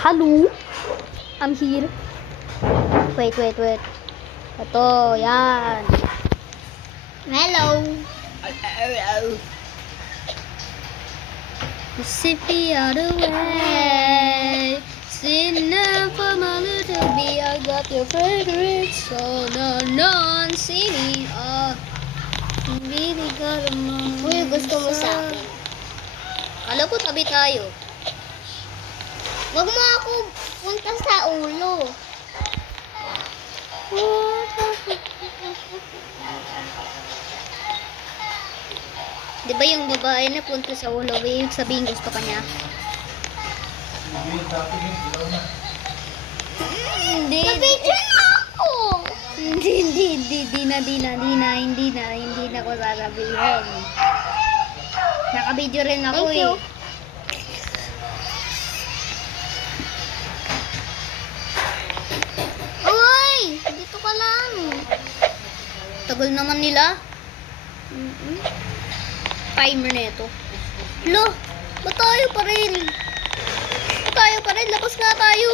Hello? I'm here. Wait. Ito, yan. Hello. Mississippi all the way. Sitting up for my little bee. I got your favorite song. No, see me. Really got a moment. Uy, gusto mo sa akin. Kala ko tabi tayo. Wag mo ako punta sa ulo. Di ba yung babae na punta sa ulo, ibig sabihin gusto ka niya? Hindi. Nabidyo na ako. Hindi na ko sasabihin. Nakabidyo rin ako Thank you. Uy, dito ka lang. Tagal naman nila. Timer na ito. Lo, ba't tayo pa rin? Lakas nga tayo.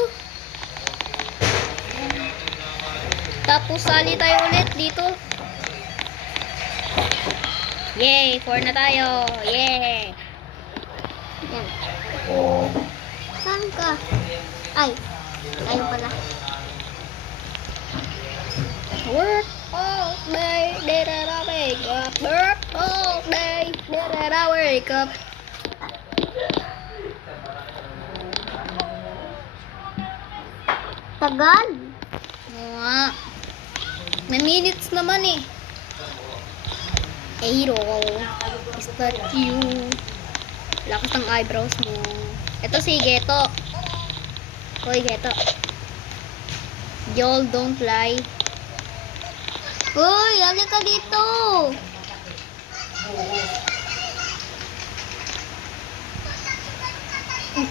Tapos sali tayo ulit dito. Yay, 4 na tayo. Yay. Yan. Saan ka? Ay, tayo pala. Work all day, did I wake up? Work all day, did I wake up? Tagal. Oo nga. May minutes naman eh. Aero. Is that you? Lakas ng eyebrows mo. Ito si Geto. Hoy, Geto. Y'all don't lie. Uy, halika dito.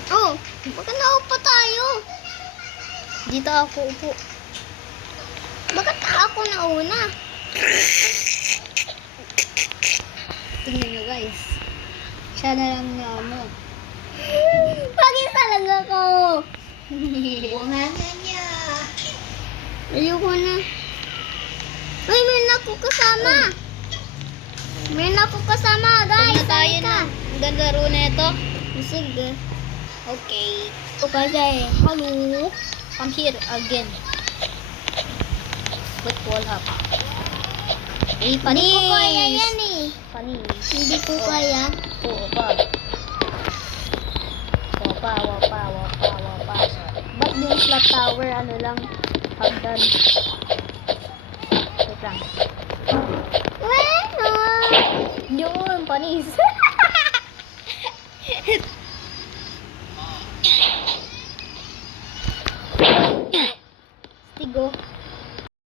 Oh, bakit naupo tayo? Dito ako upo. Bakit ako nauna? Tingnan nyo guys. Siya na lang na mo. Bakit talaga ako? Bunga na niya. Ayoko na. Uy, meron ako kasama. Meron ako kasama, guys. Huwag na tayo na. Ang ganda laro na ito. Sige. Okay. Okay. Hello. I'm here again. With wall hop. Eh, panis! Hindi ko kaya yan eh. Panis. Hindi ko kaya. Oo pa. Wapa. Ba't yung flat tower, ano lang, hagdan? Wait lang. Bueno. Yun, panis.